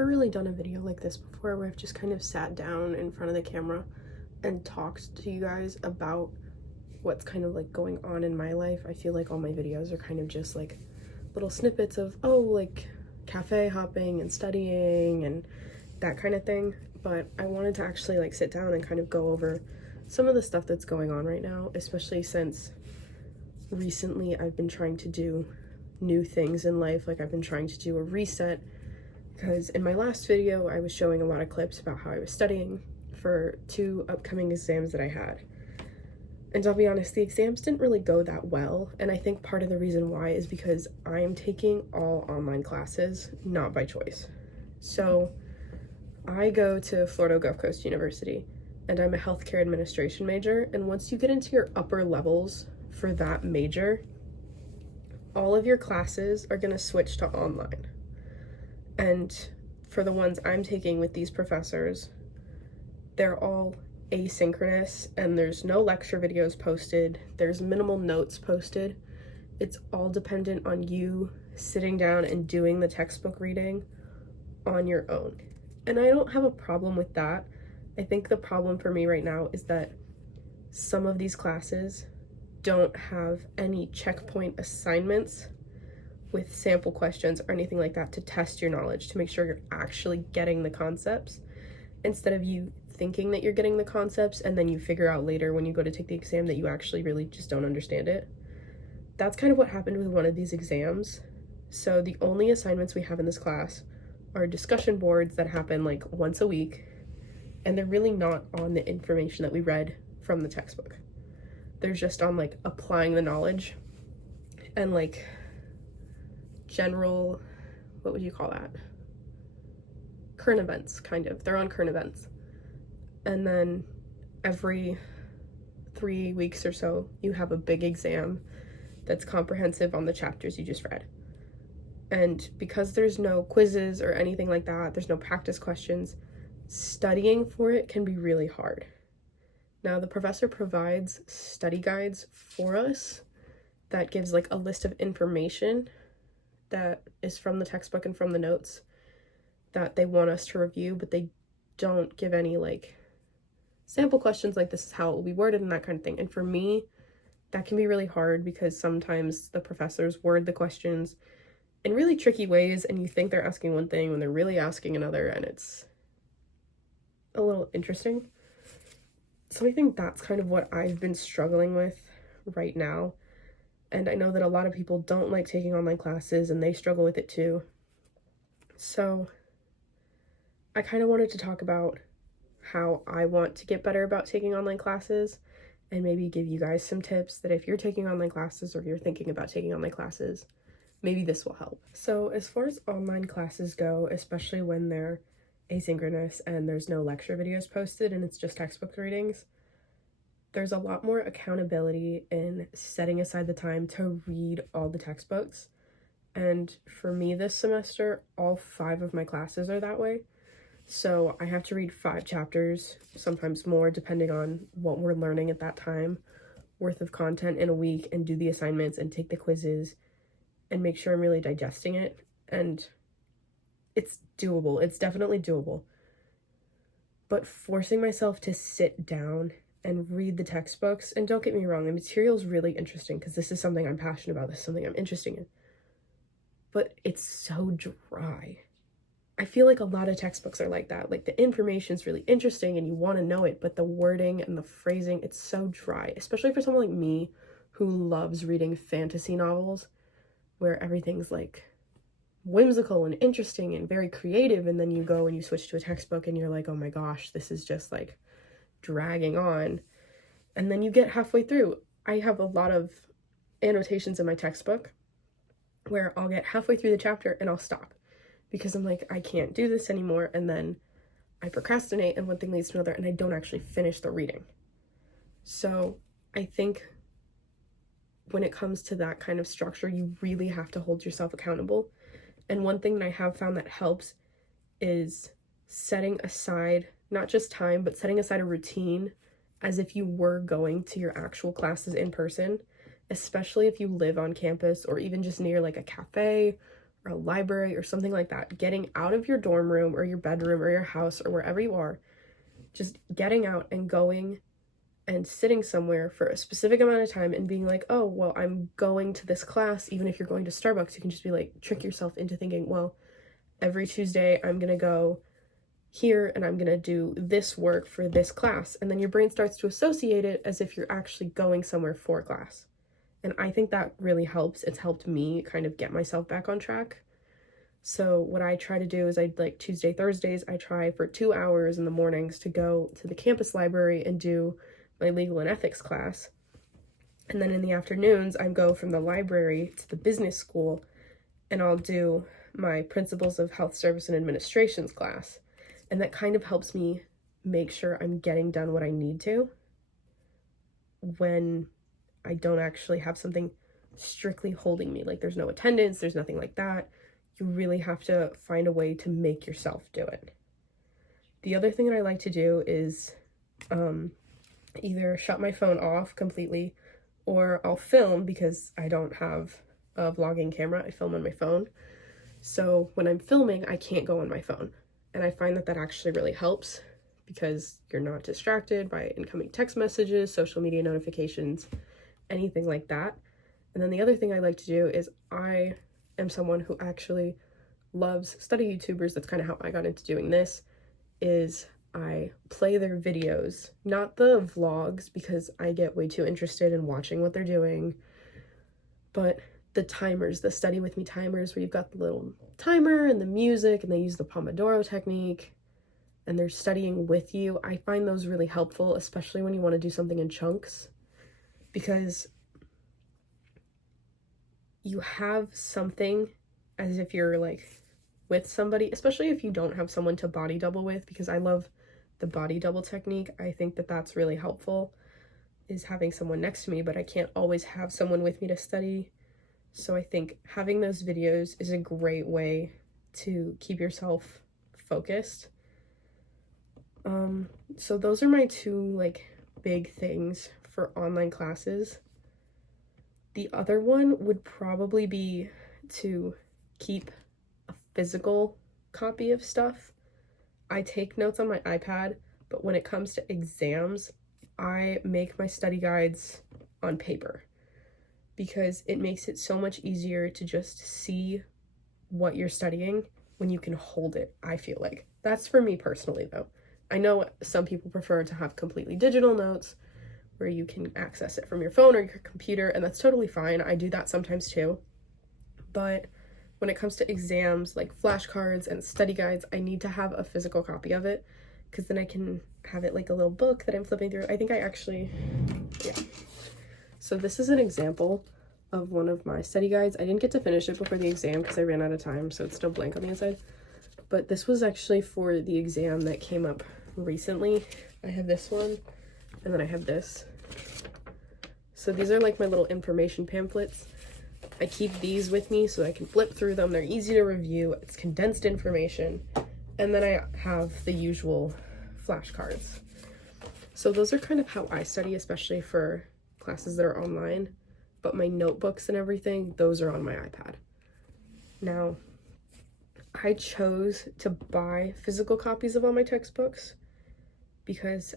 never really done a video like this before where I've just kind of sat down in front of the camera and talked to you guys about what's kind of like going on in my life. I feel like all my videos are kind of just like little snippets of, oh, like cafe hopping and studying and that kind of thing. But I wanted to actually like sit down and kind of go over some of the stuff that's going on right now, especially since recently I've been trying to do new things in life. Like I've been trying to do a reset, because in my last video I was showing a lot of clips about how I was studying for 2 upcoming exams that I had. And I'll be honest, the exams didn't really go that well, and I think part of the reason why is because I am taking all online classes, not by choice. So I go to Florida Gulf Coast University, and I'm a healthcare administration major, and once you get into your upper levels for that major, all of your classes are going to switch to online. And for the ones I'm taking with these professors, they're all asynchronous, and there's no lecture videos posted, there's minimal notes posted. It's all dependent on you sitting down and doing the textbook reading on your own. And I don't have a problem with that. I think the problem for me right now is that some of these classes don't have any checkpoint assignments with sample questions or anything like that to test your knowledge, to make sure you're actually getting the concepts, instead of you thinking that you're getting the concepts and then you figure out later when you go to take the exam that you actually really just don't understand it. That's kind of what happened with one of these exams. So the only assignments we have in this class are discussion boards that happen like once a week, and they're really not on the information that we read from the textbook. They're just on like applying the knowledge and like general, what would you call that? Current events, kind of. They're on current events. And then every 3 weeks or so, you have a big exam that's comprehensive on the chapters you just read. And because there's no quizzes or anything like that, there's no practice questions, studying for it can be really hard. Now, the professor provides study guides for us that gives like a list of information that is from the textbook and from the notes that they want us to review, but they don't give any like sample questions like this is how it will be worded and that kind of thing. And for me, that can be really hard because sometimes the professors word the questions in really tricky ways and you think they're asking one thing when they're really asking another, and it's a little interesting. So I think that's kind of what I've been struggling with right now. And I know that a lot of people don't like taking online classes and they struggle with it too. So I kind of wanted to talk about how I want to get better about taking online classes, and maybe give you guys some tips that if you're taking online classes or if you're thinking about taking online classes, maybe this will help. So as far as online classes go, especially when they're asynchronous and there's no lecture videos posted and it's just textbook readings, there's a lot more accountability in setting aside the time to read all the textbooks. And for me this semester, all 5 of my classes are that way. So I have to read 5 chapters, sometimes more, depending on what we're learning at that time, worth of content in a week, and do the assignments and take the quizzes and make sure I'm really digesting it. And it's doable. It's definitely doable. But forcing myself to sit down and read the textbooks, and don't get me wrong, the material is really interesting because this is something I'm passionate about, this is something I'm interested in, but it's so dry. I feel like a lot of textbooks are like that. Like the information's really interesting and you want to know it, but the wording and the phrasing, it's so dry, especially for someone like me who loves reading fantasy novels where everything's like whimsical and interesting and very creative, and then you go and you switch to a textbook and you're like, oh my gosh, this is just like dragging on. And then you get halfway through. I have a lot of annotations in my textbook where I'll get halfway through the chapter and I'll stop because I'm like, I can't do this anymore, and then I procrastinate and one thing leads to another and I don't actually finish the reading. So I think when it comes to that kind of structure, you really have to hold yourself accountable. And one thing that I have found that helps is setting aside not just time, but setting aside a routine as if you were going to your actual classes in person, especially if you live on campus or even just near like a cafe or a library or something like that. Getting out of your dorm room or your bedroom or your house or wherever you are, just getting out and going and sitting somewhere for a specific amount of time and being like, oh, well, I'm going to this class. Even if you're going to Starbucks, you can just be like, trick yourself into thinking, well, every Tuesday I'm gonna go here and I'm gonna do this work for this class. And then your brain starts to associate it as if you're actually going somewhere for class. And I think that really helps. It's helped me kind of get myself back on track. So what I try to do is Tuesday, Thursdays, I try for 2 hours in the mornings to go to the campus library and do my legal and ethics class. And then in the afternoons, I go from the library to the business school and I'll do my principles of health service and administrations class. And that kind of helps me make sure I'm getting done what I need to when I don't actually have something strictly holding me. Like there's no attendance, there's nothing like that. You really have to find a way to make yourself do it. The other thing that I like to do is either shut my phone off completely or I'll film because I don't have a vlogging camera. I film on my phone. So when I'm filming, I can't go on my phone. And I find that that actually really helps because you're not distracted by incoming text messages, social media notifications, anything like that. And then the other thing I like to do is I am someone who actually loves study YouTubers. That's kind of how I got into doing this, is I play their videos, not the vlogs because I get way too interested in watching what they're doing, but the timers, the study with me timers, where you've got the little timer and the music and they use the Pomodoro technique and they're studying with you. I find those really helpful, especially when you want to do something in chunks, because you have something as if you're like with somebody, especially if you don't have someone to body double with, because I love the body double technique. I think that that's really helpful, is having someone next to me, but I can't always have someone with me to study. So I think having those videos is a great way to keep yourself focused. So those are my two big things for online classes. The other one would probably be to keep a physical copy of stuff. I take notes on my iPad, but when it comes to exams, I make my study guides on paper because it makes it so much easier to just see what you're studying when you can hold it, I feel like. That's for me personally, though. I know some people prefer to have completely digital notes where you can access it from your phone or your computer, and that's totally fine. I do that sometimes too. But when it comes to exams, like flashcards and study guides, I need to have a physical copy of it because then I can have it like a little book that I'm flipping through. I think I actually, yeah. So this is an example of one of my study guides. I didn't get to finish it before the exam because I ran out of time, so it's still blank on the inside. But this was actually for the exam that came up recently. I have this one, and then I have this. So these are like my little information pamphlets. I keep these with me so I can flip through them. They're easy to review. It's condensed information. And then I have the usual flashcards. So those are kind of how I study, especially for classes that are online. But my notebooks and everything, those are on my iPad. Now, I chose to buy physical copies of all my textbooks because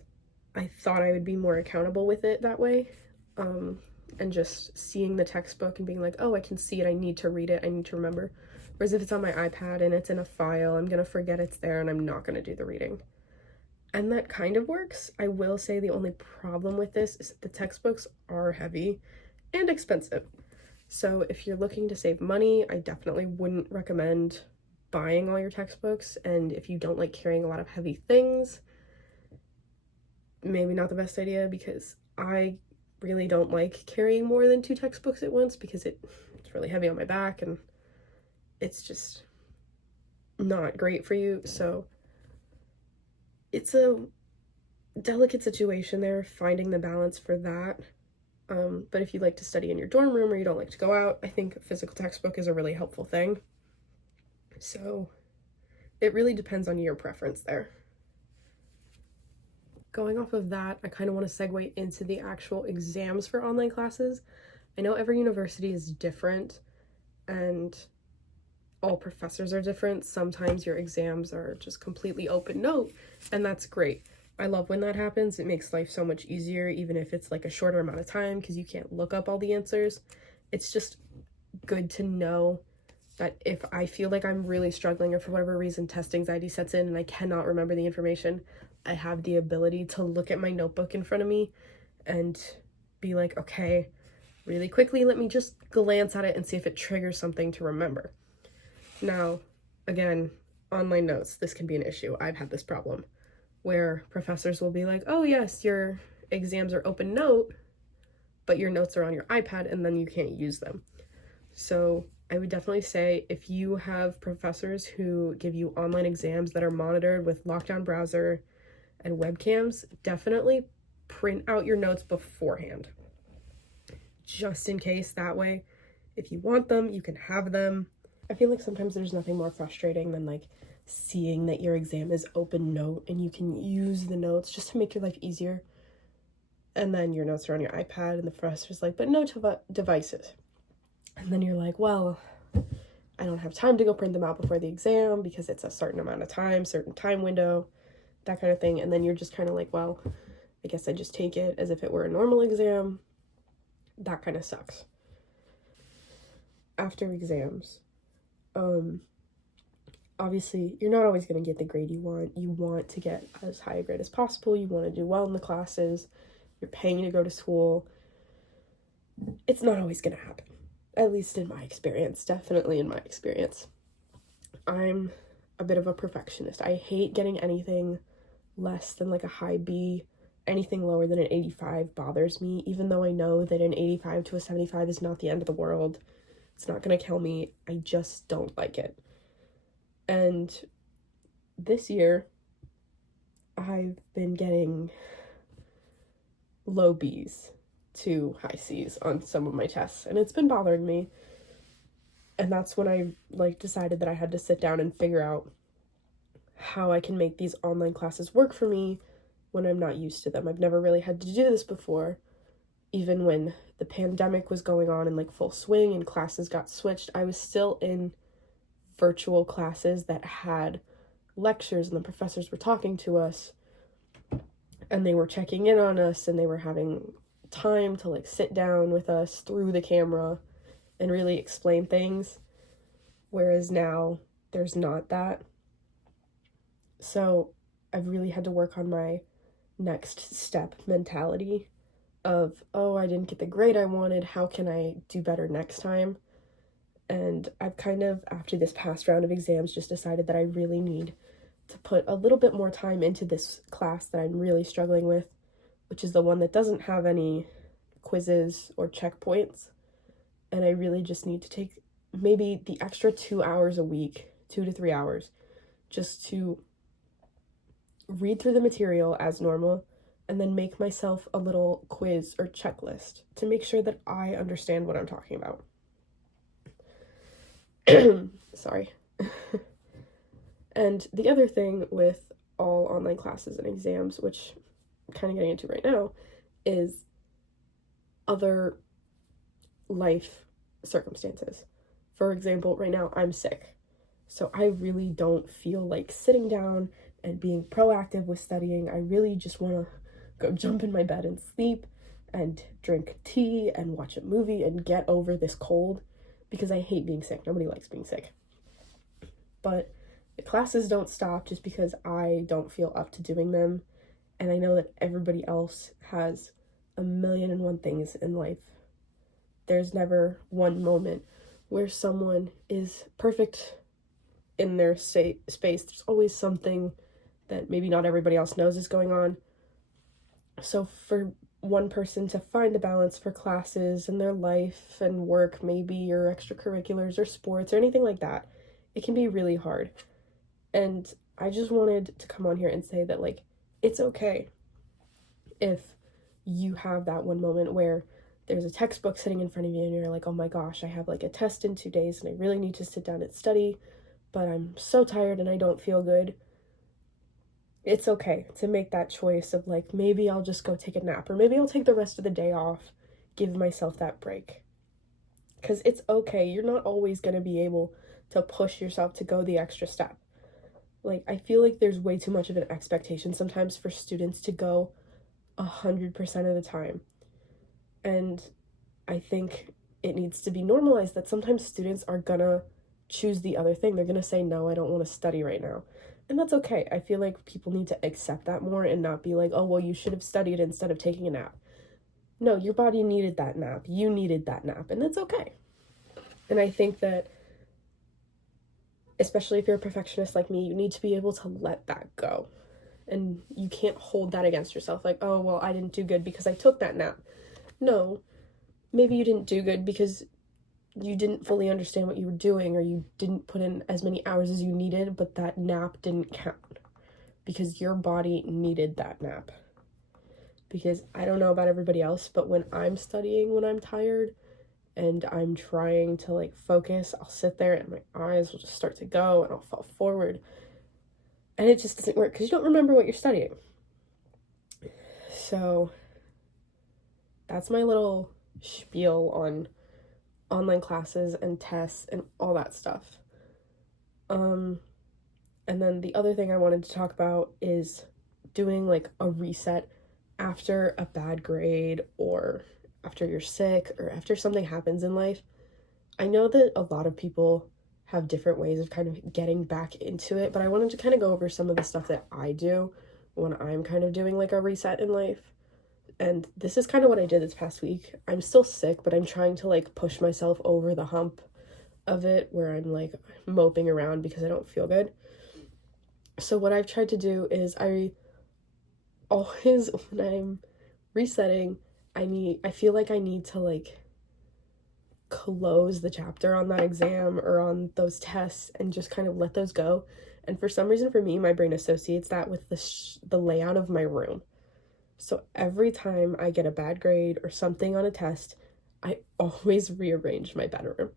I thought I would be more accountable with it that way. And just seeing the textbook and being like, oh, I can see it, I need to read it, I need to remember. Whereas if it's on my iPad and it's in a file, I'm gonna forget it's there and I'm not gonna do the reading. And that kind of works. I will say the only problem with this is that the textbooks are heavy and expensive. So if you're looking to save money, I definitely wouldn't recommend buying all your textbooks. And if you don't like carrying a lot of heavy things, maybe not the best idea, because I really don't like carrying more than 2 textbooks at once because it's really heavy on my back and it's just not great for you. So it's a delicate situation there, finding the balance for that. But if you like to study in your dorm room or you don't like to go out, I think a physical textbook is a really helpful thing. So it really depends on your preference there. Going off of that, I kind of want to segue into the actual exams for online classes. I know every university is different, and all professors are different. Sometimes your exams are just completely open note, and that's great. I love when that happens. It makes life so much easier, even if it's like a shorter amount of time, because you can't look up all the answers. It's just good to know that if I feel like I'm really struggling, or for whatever reason test anxiety sets in and I cannot remember the information, I have the ability to look at my notebook in front of me and be like, okay, really quickly, let me just glance at it and see if it triggers something to remember. Now, again, online notes, this can be an issue. I've had this problem where professors will be like, oh yes, your exams are open note, but your notes are on your iPad and then you can't use them. So I would definitely say if you have professors who give you online exams that are monitored with lockdown browser and webcams, definitely print out your notes beforehand, just in case. That way, if you want them, you can have them. I feel like sometimes there's nothing more frustrating than like seeing that your exam is open note and you can use the notes just to make your life easier, and then your notes are on your iPad and the professor's like, but no devices. And then you're like, well, I don't have time to go print them out before the exam because it's a certain amount of time, certain time window, that kind of thing. And then you're just kind of like, well, I guess I just take it as if it were a normal exam. That kind of sucks. After exams, obviously you're not always going to get the grade you want. You want to get as high a grade as possible. You want to do well in the classes. You're paying to go to school. It's not always going to happen. At least in my experience, definitely in my experience. I'm a bit of a perfectionist. I hate getting anything less than like a high B. Anything lower than an 85 bothers me, even though I know that an 85 to a 75 is not the end of the world. It's not going to kill me. I just don't like it. And this year, I've been getting low B's to high C's on some of my tests, and it's been bothering me. And that's when I decided that I had to sit down and figure out how I can make these online classes work for me when I'm not used to them. I've never really had to do this before. Even when the pandemic was going on in full swing and classes got switched, I was still in virtual classes that had lectures and the professors were talking to us and they were checking in on us and they were having time to sit down with us through the camera and really explain things, whereas now there's not that. So I've really had to work on my next step mentality of, oh, I didn't get the grade I wanted, how can I do better next time? And I've kind of, after this past round of exams, just decided that I really need to put a little bit more time into this class that I'm really struggling with, which is the one that doesn't have any quizzes or checkpoints. And I really just need to take maybe the extra 2 hours a week, 2 to 3 hours, just to read through the material as normal and then make myself a little quiz or checklist to make sure that I understand what I'm talking about. Sorry. And the other thing with all online classes and exams, which I'm kind of getting into right now, is other life circumstances. For example, right now I'm sick, so I really don't feel like sitting down and being proactive with studying. I really just want to go jump in my bed and sleep and drink tea and watch a movie and get over this cold, because I hate being sick. Nobody likes being sick. But the classes don't stop just because I don't feel up to doing them. And I know that everybody else has a million and one things in life. There's never one moment where someone is perfect in their space. There's always something that maybe not everybody else knows is going on. So for one person to find a balance for classes and their life and work, maybe, or extracurriculars or sports or anything like that, it can be really hard. And I just wanted to come on here and say that it's okay if you have that one moment where there's a textbook sitting in front of you and you're like, oh my gosh, I have a test in 2 days and I really need to sit down and study, but I'm so tired and I don't feel good. It's okay to make that choice of maybe I'll just go take a nap, or maybe I'll take the rest of the day off, give myself that break. Because it's okay. You're not always going to be able to push yourself to go the extra step. Like, I feel like there's way too much of an expectation sometimes for students to go 100% of the time. And I think it needs to be normalized that sometimes students are gonna choose the other thing. They're gonna say, no, I don't want to study right now. And that's okay. I feel like people need to accept that more and not be like, oh, well, you should have studied instead of taking a nap. No, your body needed that nap. You needed that nap, and that's okay. And I think that, especially if you're a perfectionist like me, you need to be able to let that go. And you can't hold that against yourself, like, oh, well, I didn't do good because I took that nap. No, maybe you didn't do good because you didn't fully understand what you were doing, or you didn't put in as many hours as you needed, but that nap didn't count because your body needed that nap. Because I don't know about everybody else, but when I'm studying, when I'm tired and I'm trying to like focus, I'll sit there and my eyes will just start to go and I'll fall forward. And it just doesn't work because you don't remember what you're studying. So that's my little spiel on online classes and tests and all that stuff. And then the other thing I wanted to talk about is doing like a reset after a bad grade, or after you're sick, or after something happens in life. I know that a lot of people have different ways of kind of getting back into it, but I wanted to kind of go over some of the stuff that I do when I'm kind of doing like a reset in life. And this is kind of what I did this past week. I'm still sick, but I'm trying to like push myself over the hump of it where I'm like moping around because I don't feel good. So what I've tried to do is I always, when I'm resetting, I feel like I need to like close the chapter on that exam or on those tests and just kind of let those go. And for some reason, for me, my brain associates that with the layout of my room. So every time I get a bad grade or something on a test, I always rearrange my bedroom.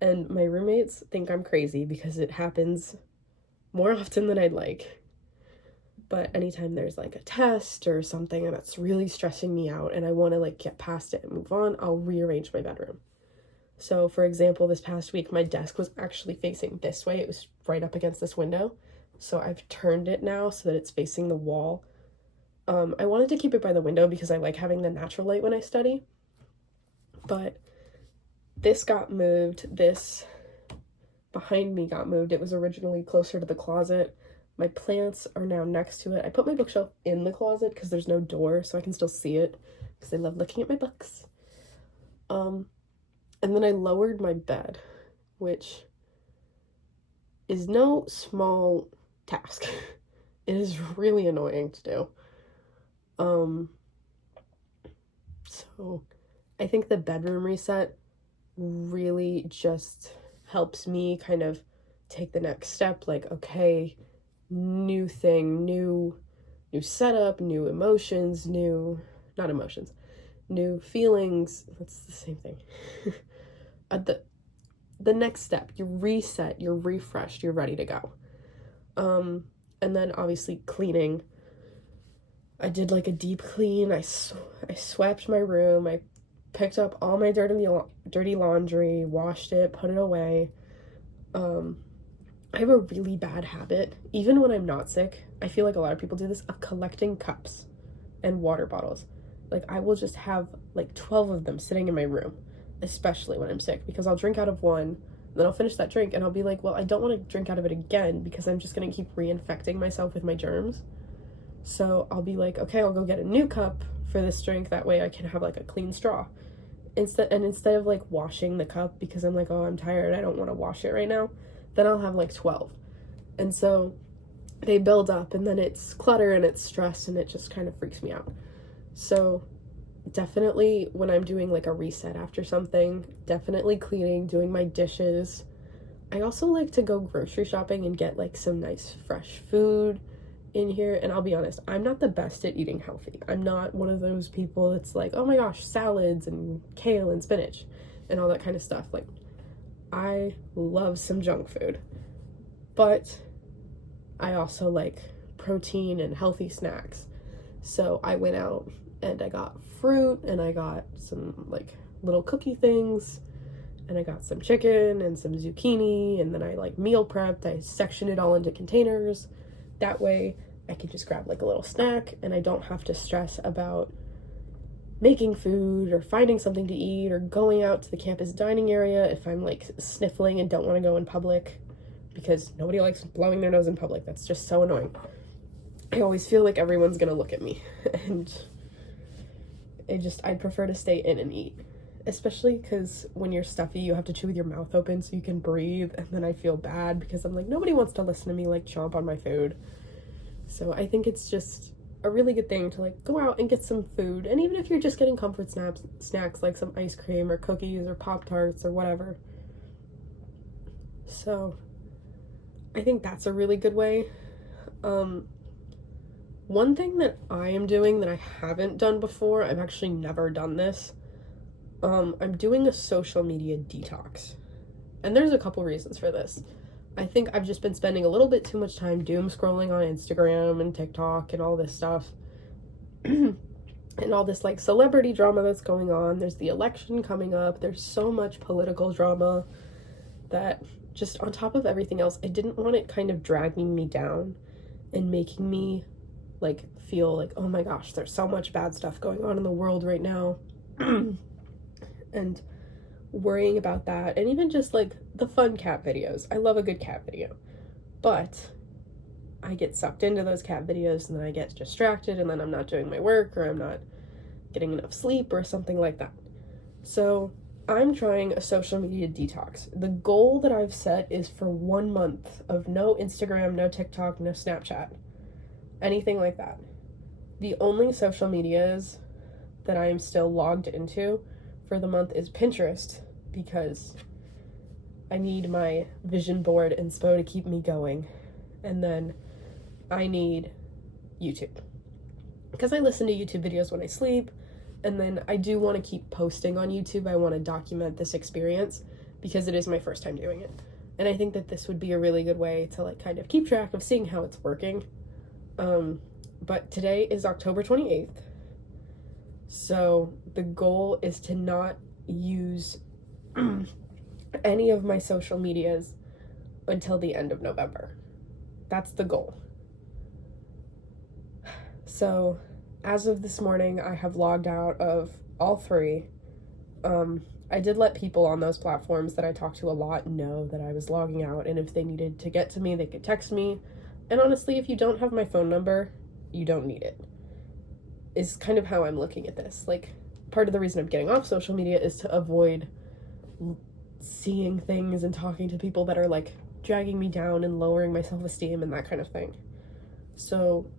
And my roommates think I'm crazy because it happens more often than I'd like. But anytime there's like a test or something that's really stressing me out and I want to like get past it and move on, I'll rearrange my bedroom. So for example, this past week, my desk was actually facing this way. It was right up against this window. So I've turned it now so that it's facing the wall. I wanted to keep it by the window because I like having the natural light when I study. But this got moved. This behind me got moved. It was originally closer to the closet. My plants are now next to it. I put my bookshelf in the closet because there's no door, so I can still see it because I love looking at my books. And then I lowered my bed, which is no small task. It is really annoying to do. So I think the bedroom reset really just helps me kind of take the next step. Like, okay, new thing, new setup, new emotions, new feelings. That's the same thing. The next step, you reset, you're refreshed, you're ready to go. And then obviously cleaning. I did like a deep clean. I swept my room. I picked up all my dirty laundry, washed it, put it away. I have a really bad habit, even when I'm not sick. I feel like a lot of people do this, of collecting cups and water bottles. Like, I will just have like 12 of them sitting in my room, especially when I'm sick, because I'll drink out of one, then I'll finish that drink and I'll be like, well, I don't want to drink out of it again because I'm just going to keep reinfecting myself with my germs. So I'll be like, okay, I'll go get a new cup for this drink. That way I can have like a clean straw. Instead of like washing the cup because I'm like, oh, I'm tired, I don't want to wash it right now, then I'll have like 12. And so they build up and then it's clutter and it's stress and it just kind of freaks me out. So definitely when I'm doing like a reset after something, definitely cleaning, doing my dishes. I also like to go grocery shopping and get like some nice fresh food in here. And I'll be honest, I'm not the best at eating healthy. I'm not one of those people that's like, oh my gosh, salads and kale and spinach and all that kind of stuff. Like, I love some junk food, but I also like protein and healthy snacks. So I went out and I got fruit and I got some like little cookie things and I got some chicken and some zucchini, and then I like meal prepped. I sectioned it all into containers. That way I can just grab like a little snack, and I don't have to stress about making food or finding something to eat or going out to the campus dining area if I'm like sniffling and don't want to go in public, because nobody likes blowing their nose in public. That's just so annoying. I always feel like everyone's gonna look at me, and I'd prefer to stay in and eat, especially because when you're stuffy you have to chew with your mouth open so you can breathe, and then I feel bad because I'm like, nobody wants to listen to me like chomp on my food. So I think it's just a really good thing to like go out and get some food, and even if you're just getting comfort snacks like some ice cream or cookies or Pop-Tarts or whatever. So I think that's a really good way. One thing that I am doing that I haven't done before, I've actually never done this, I'm doing a social media detox. And there's a couple reasons for this. I think I've just been spending a little bit too much time doom scrolling on Instagram and TikTok and all this stuff. And all this like celebrity drama that's going on. There's the election coming up. There's so much political drama that just on top of everything else, I didn't want it kind of dragging me down and making me like feel like, oh my gosh, there's so much bad stuff going on in the world right now. And worrying about that, and even just like the fun cat videos. I love a good cat video, but I get sucked into those cat videos and then I get distracted, and then I'm not doing my work, or I'm not getting enough sleep or something like that. So I'm trying a social media detox. The goal that I've set is for 1 month of no Instagram, no TikTok, no Snapchat, anything like that. The only social medias that I am still logged into for the month is Pinterest, because I need my vision board inspo to keep me going. And then I need YouTube, because I listen to YouTube videos when I sleep, and then I do want to keep posting on YouTube. I want to document this experience because it is my first time doing it. And I think that this would be a really good way to like kind of keep track of seeing how it's working. But today is October 28th. So the goal is to not use any of my social medias until the end of November. That's the goal. So as of this morning, I have logged out of all three. I did let people on those platforms that I talk to a lot know that I was logging out, and if they needed to get to me, they could text me. And honestly, if you don't have my phone number, you don't need it, is kind of how I'm looking at this. Like, part of the reason I'm getting off social media is to avoid seeing things and talking to people that are like dragging me down and lowering my self-esteem and that kind of thing. So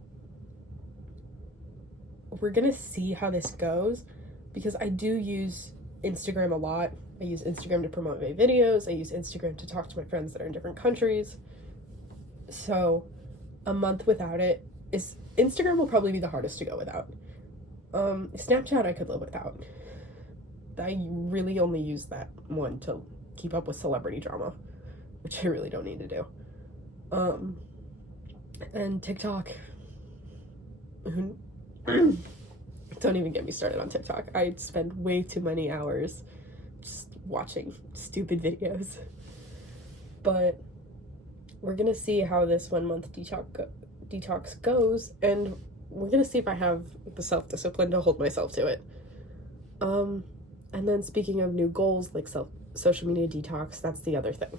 we're gonna see how this goes, because I do use Instagram a lot. I use Instagram to promote my videos. I use Instagram to talk to my friends that are in different countries. So a month without it is, Instagram will probably be the hardest to go without. Snapchat I could live without. I really only use that one to keep up with celebrity drama, which I really don't need to do. And TikTok, don't even get me started on TikTok. I spend way too many hours just watching stupid videos. But we're gonna see how this 1 month detox goes, and we're gonna see if I have the self-discipline to hold myself to it. And then speaking of new goals, like social media detox, that's the other thing,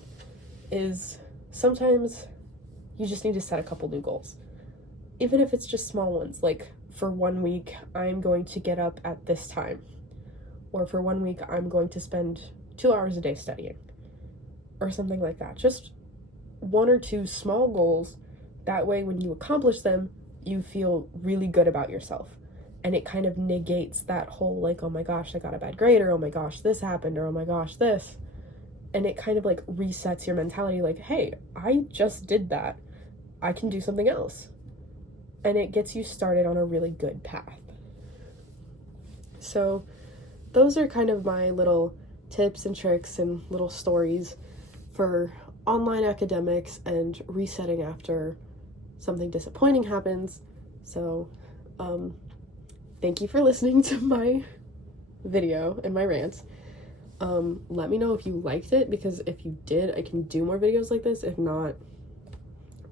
is sometimes you just need to set a couple new goals. Even if it's just small ones, like for 1 week, I'm going to get up at this time. Or for 1 week, I'm going to spend 2 hours a day studying. Or something like that. Just 1 or 2 small goals. That way, when you accomplish them, you feel really good about yourself. And it kind of negates that whole, like, oh my gosh, I got a bad grade, or oh my gosh, this happened, or oh my gosh, this. And it kind of, like, resets your mentality, like, hey, I just did that. I can do something else. And it gets you started on a really good path. So those are kind of my little tips and tricks and little stories for online academics and resetting after something disappointing happens. So thank you for listening to my video and my rants. Let me know if you liked it, because if you did, I can do more videos like this. If not,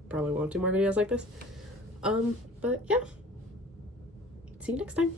probably won't do more videos like this. But yeah, see you next time.